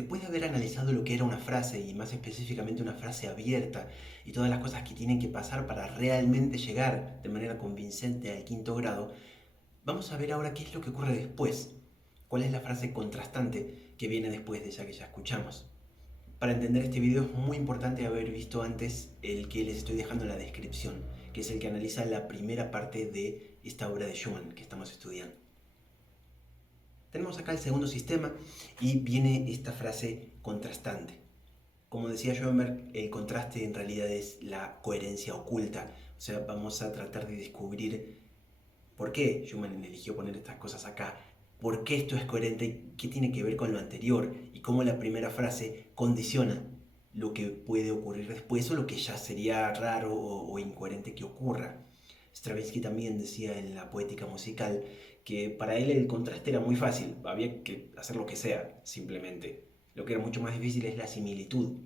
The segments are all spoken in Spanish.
Después de haber analizado lo que era una frase, y más específicamente una frase abierta, y todas las cosas que tienen que pasar para realmente llegar de manera convincente al quinto grado, vamos a ver ahora qué es lo que ocurre después. ¿Cuál es la frase contrastante que viene después de esa que ya escuchamos? Para entender este video es muy importante haber visto antes el que les estoy dejando en la descripción, que es el que analiza la primera parte de esta obra de Schumann que estamos estudiando. Tenemos acá el segundo sistema y viene esta frase contrastante. Como decía Schoenberg, el contraste en realidad es la coherencia oculta. O sea, vamos a tratar de descubrir por qué Schumann eligió poner estas cosas acá, por qué esto es coherente, qué tiene que ver con lo anterior y cómo la primera frase condiciona lo que puede ocurrir después o lo que ya sería raro o incoherente que ocurra. Stravinsky también decía en la poética musical que para él el contraste era muy fácil, había que hacer lo que sea, simplemente. Lo que era mucho más difícil es la similitud.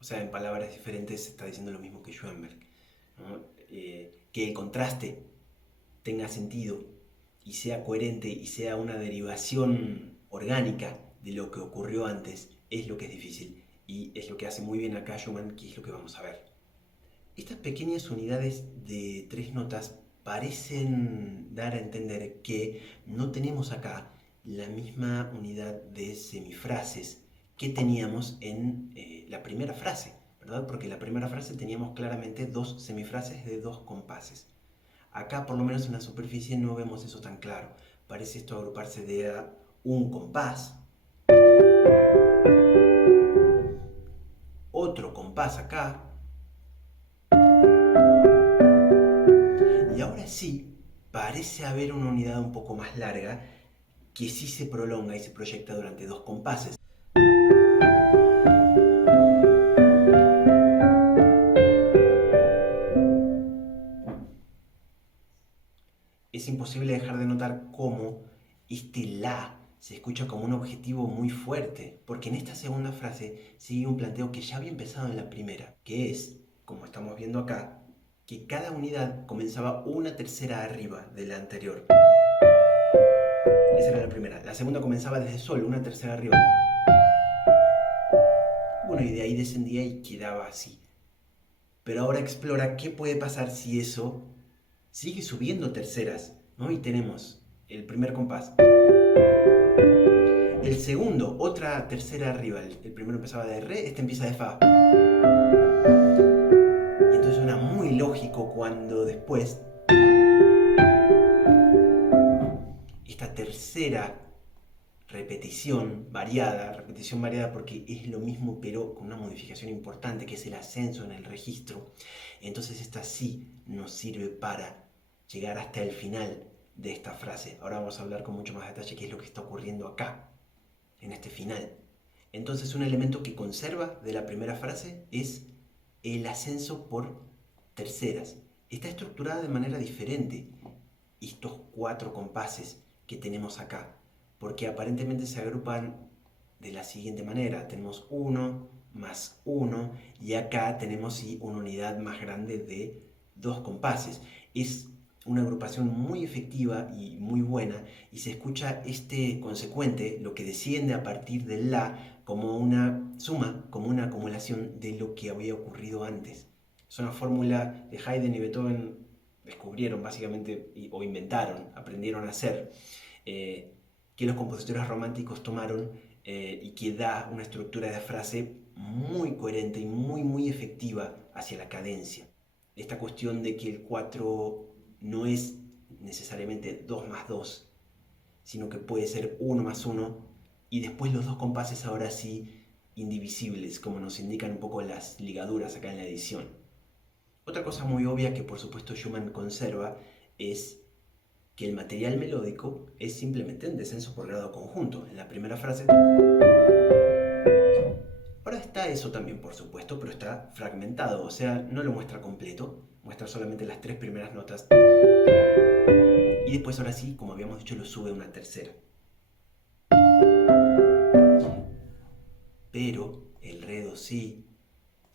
O sea, en palabras diferentes está diciendo lo mismo que Schoenberg, ¿no? Que el contraste tenga sentido y sea coherente y sea una derivación orgánica de lo que ocurrió antes, es lo que es difícil. Y es lo que hace muy bien acá Schumann, que es lo que vamos a ver. Estas pequeñas unidades de tres notas parecen dar a entender que no tenemos acá la misma unidad de semifrases que teníamos en la primera frase, ¿verdad? Porque en la primera frase teníamos claramente dos semifrases de dos compases. Acá, por lo menos en la superficie, no vemos eso tan claro. Parece esto agruparse de un compás, otro compás acá, y ahora sí, parece haber una unidad un poco más larga que sí se prolonga y se proyecta durante dos compases. Es imposible dejar de notar cómo este la se escucha como un objetivo muy fuerte, porque en esta segunda frase sigue un planteo que ya había empezado en la primera, que es, como estamos viendo acá, que cada unidad comenzaba una tercera arriba de la anterior. Esa era la primera. La segunda comenzaba desde sol, una tercera arriba. Bueno, y de ahí descendía y quedaba así. Pero ahora explora qué puede pasar si eso sigue subiendo terceras, ¿no? Y tenemos el primer compás. El segundo, otra tercera arriba. El primero empezaba de re, este empieza de fa. Y entonces suena muy lógico cuando después esta tercera repetición variada porque es lo mismo pero con una modificación importante que es el ascenso en el registro. Entonces esta sí nos sirve para llegar hasta el final de esta frase. Ahora vamos a hablar con mucho más detalle qué es lo que está ocurriendo acá, en este final. Entonces un elemento que conserva de la primera frase es el ascenso por terceras. Está estructurada de manera diferente estos cuatro compases que tenemos acá, porque aparentemente se agrupan de la siguiente manera. Tenemos 1 más 1 y acá tenemos sí, una unidad más grande de dos compases. Es una agrupación muy efectiva y muy buena y se escucha este consecuente, lo que desciende a partir del la, como una suma, como una acumulación de lo que había ocurrido antes. Es una fórmula de Haydn y Beethoven descubrieron básicamente o inventaron, aprendieron a hacer, que los compositores románticos tomaron y que da una estructura de frase muy coherente y muy efectiva hacia la cadencia. Esta cuestión de que el 4 no es necesariamente 2 más 2, sino que puede ser 1 más 1 y después los dos compases ahora sí indivisibles, como nos indican un poco las ligaduras acá en la edición. Otra cosa muy obvia que por supuesto Schumann conserva es que el material melódico es simplemente un descenso por grado conjunto. En la primera frase. Ahora está eso también, por supuesto, pero está fragmentado, o sea, no lo muestra completo, muestra solamente las tres primeras notas. Y después, ahora sí, como habíamos dicho, lo sube a una tercera. Pero el re, do, si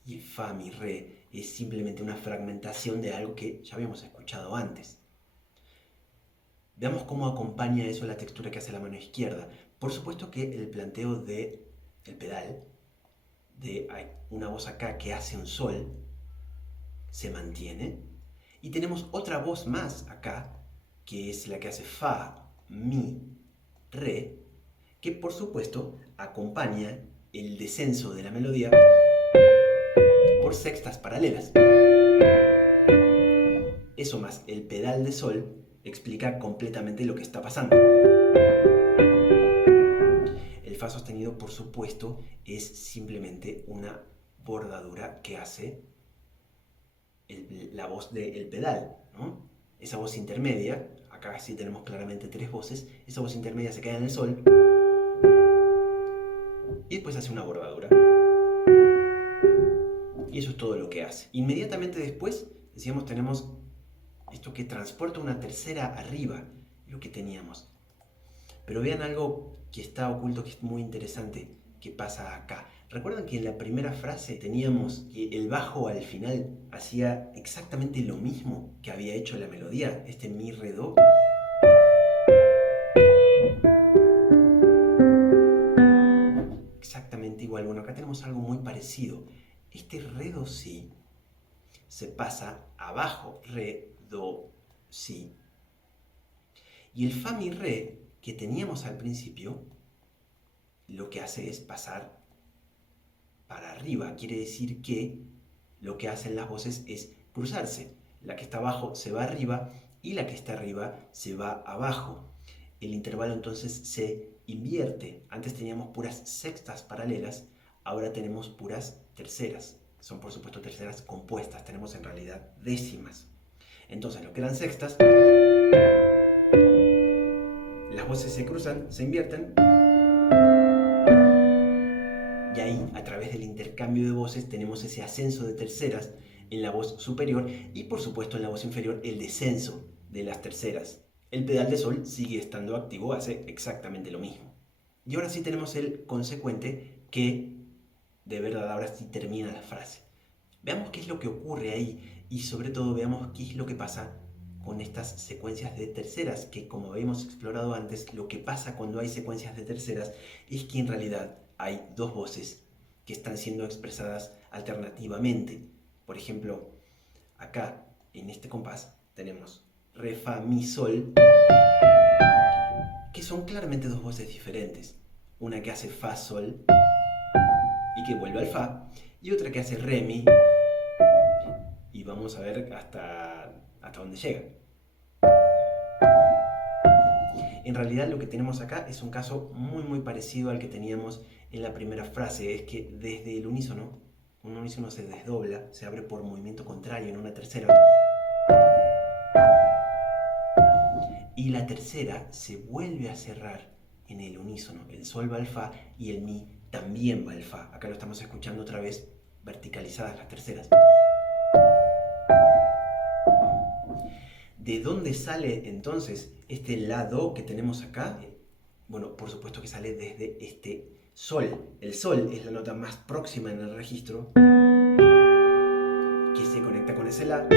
y el fa, mi, re es simplemente una fragmentación de algo que ya habíamos escuchado antes. Veamos cómo acompaña eso la textura que hace la mano izquierda. Por supuesto que el planteo de el pedal, de una voz acá que hace un sol, se mantiene. Y tenemos otra voz más acá, que es la que hace fa, mi, re, que por supuesto acompaña el descenso de la melodía por sextas paralelas. Eso más el pedal de sol explica completamente lo que está pasando. El fa sostenido, por supuesto, es simplemente una bordadura que hace la voz del pedal, ¿no? Esa voz intermedia, acá sí tenemos claramente tres voces, esa voz intermedia se queda en el sol y después hace una bordadura. Y eso es todo lo que hace. Inmediatamente después, decíamos, tenemos esto que transporta una tercera arriba, lo que teníamos. Pero vean algo que está oculto, que es muy interesante, que pasa acá. ¿Recuerdan que en la primera frase teníamos que el bajo al final hacía exactamente lo mismo que había hecho la melodía? Este mi, re, do. Exactamente igual. Bueno, acá tenemos algo muy parecido. Este re, do, si se pasa abajo, re, do, si. Y el fa, mi, re que teníamos al principio, lo que hace es pasar para arriba. Quiere decir que lo que hacen las voces es cruzarse. La que está abajo se va arriba y la que está arriba se va abajo. El intervalo entonces se invierte. Antes teníamos puras sextas paralelas, ahora tenemos puras terceras. Son por supuesto terceras compuestas, tenemos en realidad décimas. Entonces lo que eran sextas, las voces se cruzan, se invierten. Y ahí, a través del intercambio de voces, tenemos ese ascenso de terceras en la voz superior y, por supuesto, en la voz inferior, el descenso de las terceras. El pedal de sol sigue estando activo, hace exactamente lo mismo. Y ahora sí tenemos el consecuente que, de verdad, ahora sí termina la frase. Veamos qué es lo que ocurre ahí y, sobre todo, veamos qué es lo que pasa con estas secuencias de terceras, que como habíamos explorado antes, lo que pasa cuando hay secuencias de terceras es que en realidad hay dos voces que están siendo expresadas alternativamente. Por ejemplo, acá en este compás tenemos re, fa, mi, sol, que son claramente dos voces diferentes. Una que hace fa, sol y que vuelve al fa, y otra que hace re, mi, y vamos a ver hasta dónde llega. En realidad lo que tenemos acá es un caso muy parecido al que teníamos en la primera frase, es que desde el unísono, un unísono se desdobla, se abre por movimiento contrario en una tercera, y la tercera se vuelve a cerrar en el unísono, el sol va al fa y el mi también va al fa. Acá lo estamos escuchando otra vez, verticalizadas las terceras. ¿De dónde sale entonces este la, do que tenemos acá? Bueno, por supuesto que sale desde este sol. El sol es la nota más próxima en el registro que se conecta con ese la.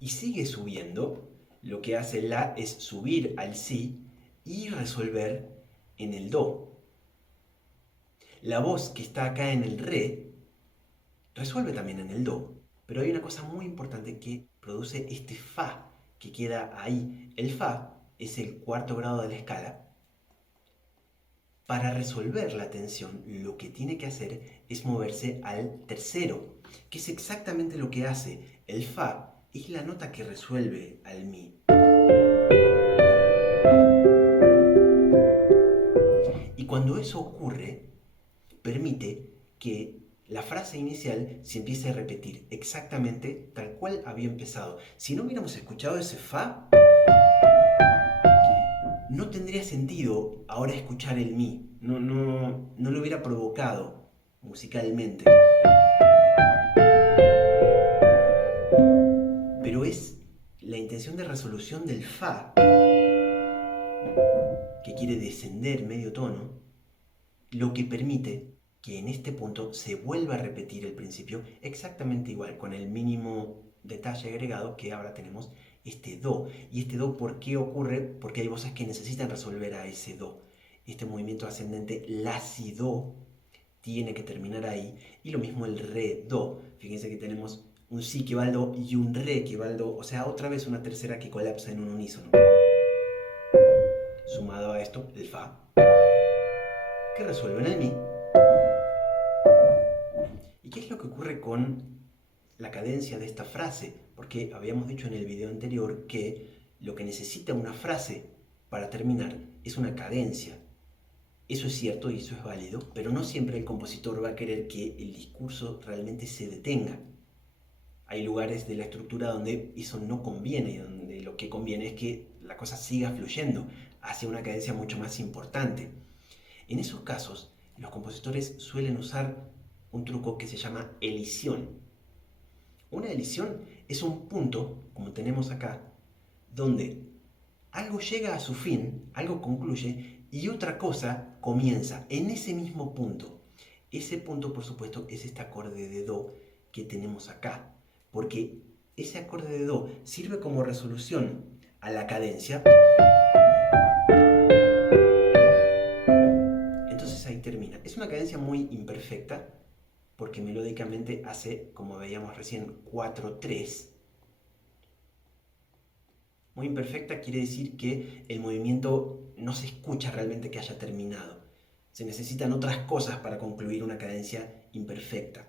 Y sigue subiendo. Lo que hace la es subir al si y resolver en el do. La voz que está acá en el re resuelve también en el do. Pero hay una cosa muy importante que produce este fa que queda ahí. El fa es el cuarto grado de la escala. Para resolver la tensión, lo que tiene que hacer es moverse al tercero, que es exactamente lo que hace. El fa es la nota que resuelve al mi. Y cuando eso ocurre, permite que la frase inicial se empiece a repetir exactamente tal cual había empezado. Si no hubiéramos escuchado ese fa, no tendría sentido ahora escuchar el mi. No lo hubiera provocado musicalmente. Pero es la intención de resolución del fa, que quiere descender medio tono, lo que permite que en este punto se vuelva a repetir el principio exactamente igual, con el mínimo detalle agregado que ahora tenemos este do. ¿Y este do por qué ocurre? Porque hay voces que necesitan resolver a ese do. Este movimiento ascendente, la, si, do, tiene que terminar ahí. Y lo mismo el re, do. Fíjense que tenemos un si que va al do y un re que va al do. O sea, otra vez una tercera que colapsa en un unísono. Sumado a esto, el fa, que resuelve en el mi. ¿Y qué es lo que ocurre con la cadencia de esta frase? Porque habíamos dicho en el video anterior que lo que necesita una frase para terminar es una cadencia. Eso es cierto y eso es válido, pero no siempre el compositor va a querer que el discurso realmente se detenga. Hay lugares de la estructura donde eso no conviene, donde lo que conviene es que la cosa siga fluyendo hacia una cadencia mucho más importante. En esos casos, los compositores suelen usar un truco que se llama elisión. Una elisión es un punto, como tenemos acá, donde algo llega a su fin, algo concluye y otra cosa comienza en ese mismo punto. Ese punto, por supuesto, es este acorde de do que tenemos acá, porque ese acorde de do sirve como resolución a la cadencia. Entonces ahí termina. Es una cadencia muy imperfecta, porque melódicamente hace, como veíamos recién, 4-3. Muy imperfecta quiere decir que el movimiento no se escucha realmente que haya terminado. Se necesitan otras cosas para concluir una cadencia imperfecta.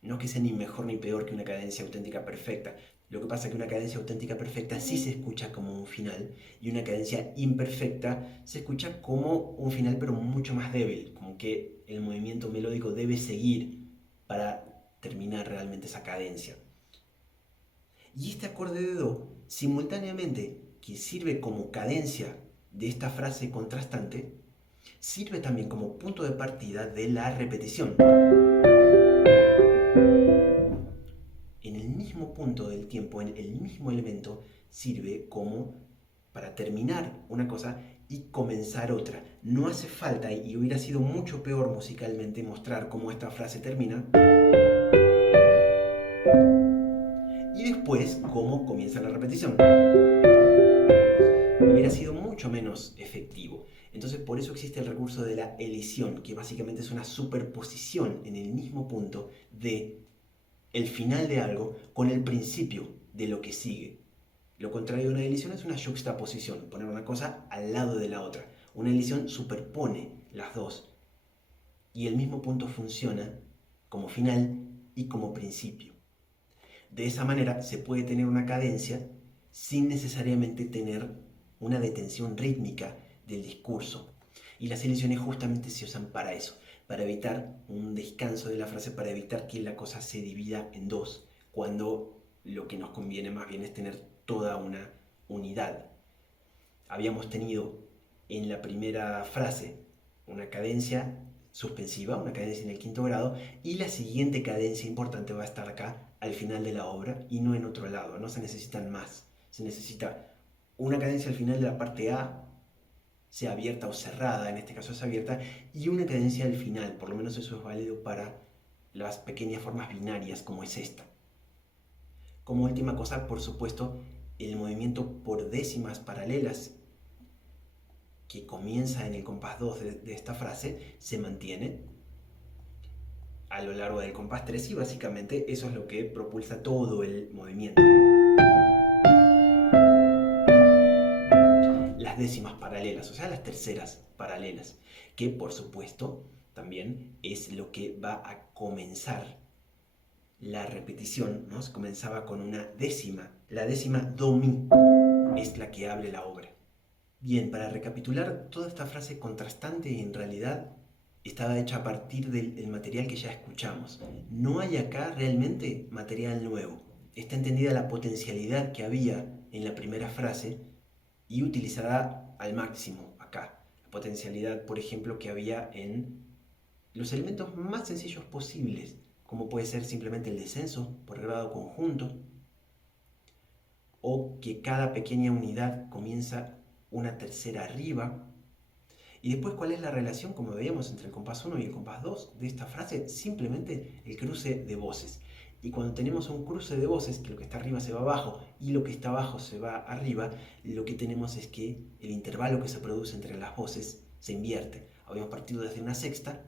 No que sea ni mejor ni peor que una cadencia auténtica perfecta. Lo que pasa es que una cadencia auténtica perfecta sí se escucha como un final y una cadencia imperfecta se escucha como un final pero mucho más débil, como que el movimiento melódico debe seguir para terminar realmente esa cadencia. Y este acorde de do, simultáneamente que sirve como cadencia de esta frase contrastante, sirve también como punto de partida de la repetición. En el mismo punto del tiempo, en el mismo elemento, sirve como para terminar una cosa y comenzar otra. No hace falta, y hubiera sido mucho peor musicalmente, mostrar cómo esta frase termina y después cómo comienza la repetición. Hubiera sido mucho menos efectivo. Entonces por eso existe el recurso de la elisión, que básicamente es una superposición en el mismo punto de el final de algo con el principio de lo que sigue. Lo contrario de una elisión es una juxtaposición, poner una cosa al lado de la otra. Una elisión superpone las dos y el mismo punto funciona como final y como principio. De esa manera se puede tener una cadencia sin necesariamente tener una detención rítmica del discurso. Y las elisiones justamente se usan para eso, para evitar un descanso de la frase, para evitar que la cosa se divida en dos, cuando lo que nos conviene más bien es tener toda una unidad. Habíamos tenido en la primera frase una cadencia suspensiva, una cadencia en el quinto grado, y la siguiente cadencia importante va a estar acá al final de la obra y no en otro lado. No se necesitan más. Se necesita una cadencia al final de la parte A, sea abierta o cerrada, en este caso es abierta, y una cadencia al final. Por lo menos eso es válido para las pequeñas formas binarias como es esta. Como última cosa, por supuesto, el movimiento por décimas paralelas que comienza en el compás 2 de esta frase se mantiene a lo largo del compás 3 y básicamente eso es lo que propulsa todo el movimiento. Las décimas paralelas, o sea, las terceras paralelas, que por supuesto también es lo que va a comenzar la repetición, ¿no? Se comenzaba con una décima, la décima do mi es la que abre la obra. Bien, para recapitular, toda esta frase contrastante en realidad estaba hecha a partir del material que ya escuchamos. No hay acá realmente material nuevo. Está entendida la potencialidad que había en la primera frase y utilizada al máximo acá. La potencialidad, por ejemplo, que había en los elementos más sencillos posibles, como puede ser simplemente el descenso por grado conjunto, o que cada pequeña unidad comienza una tercera arriba. Y después, ¿cuál es la relación, como veíamos, entre el compás 1 y el compás 2 de esta frase? Simplemente el cruce de voces. Y cuando tenemos un cruce de voces, que lo que está arriba se va abajo y lo que está abajo se va arriba, lo que tenemos es que el intervalo que se produce entre las voces se invierte. Habíamos partido desde una sexta,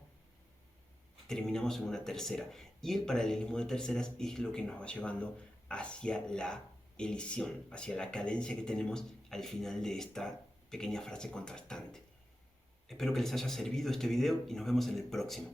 terminamos en una tercera. Y el paralelismo de terceras es lo que nos va llevando hacia la elisión, hacia la cadencia que tenemos al final de esta pequeña frase contrastante. Espero que les haya servido este video y nos vemos en el próximo.